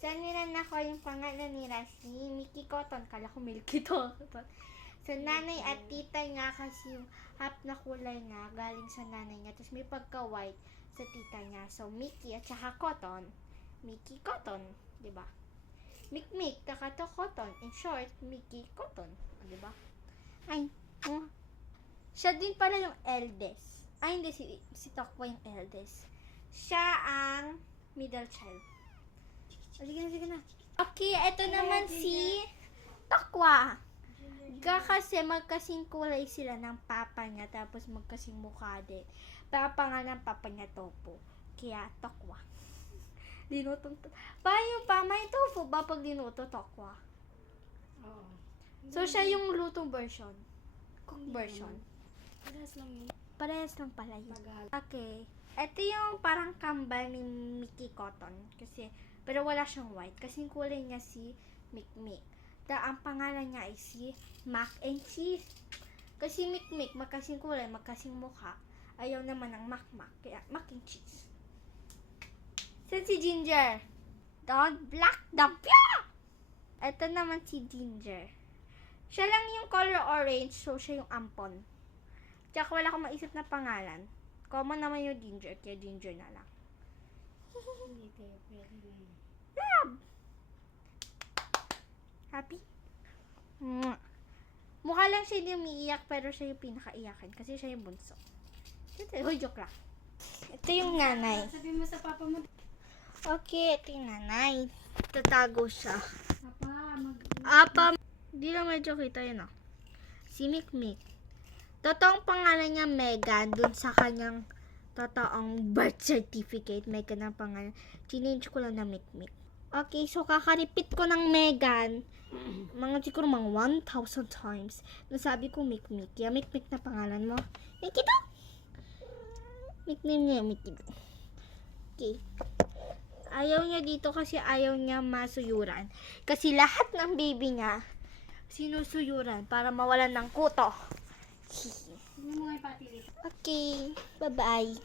Saan nilanak ko yung pangalan nila si Mickey Cotton. Kala ko Milky Cotton. Sa nanay at tita nga kasi yung half na kulay nga galing sa nanay niya. Tapos may pagka-white sa tita niya. So, Mickey at saka Cotton. Mickey Cotton. Diba? Mikmik, takato Cotton. In short, Mickey Cotton. Diba? Ay, siya din pala yung eldest. Ay, hindi. Si Tokwa yung eldest. Siya ang middle child. Sige na. Okay, ito naman si Tokwa. Kasi magkasing kulay sila ng papa niya, tapos magkasing mukha din. Papa nga ng papa niya Topo. Kaya Tokwa. Dinutong yung pama yung Tofu ba pag dinuto Tokwa? Oo. So, siya yung lutong version. Cook version. Parehas lang yun. Parehas lang pala yun. Tagal. Okay. Ito yung parang kambal ni Mickey Cotton. Pero wala siyang white. Kasi kulay niya si Mikmik. Ang pangalan niya ay si Mac and Cheese. Kasi Mikmik, magkasing kulay, magkasing mukha. Ayaw naman ng Mac. Kaya Mac and Cheese. Saan si Ginger? Don't black the pure! Ito naman si Ginger. Siya lang yung color orange, so siya yung ampon. Tsaka wala akong maisip na pangalan. Common naman yung Ginger, kaya Ginger na lang. Hindi kayo pwede na yun. Love! Happy? Mukha lang siya hindi umiiyak, pero siya yung pinakaiyakin kasi siya yung bunso. Hoy, joke lang. Ito yung nanay. Sabi mo sa papa mo, Okay, ito yung nanay. Tatago siya. Papa, Di lang medyo kita yun, oh. Si Mikmik. Totoong pangalan niya Megan, dun sa kanyang totoong birth certificate. Megan ang pangalan. Change ko lang na Mikmik. Okay, so kakaripit ko ng Megan. Siguro mga 1,000 times. Nasabi ko Mikmik. Kaya Mikmik na pangalan mo. Mikmik to! Nickname niya Mikmik. Okay. Ayaw niya dito kasi ayaw niya masuyuran. Kasi lahat ng baby niya sinusuyuran para mawalan ng kuto. hindi mo nga ipatilit. Okay, bye-bye.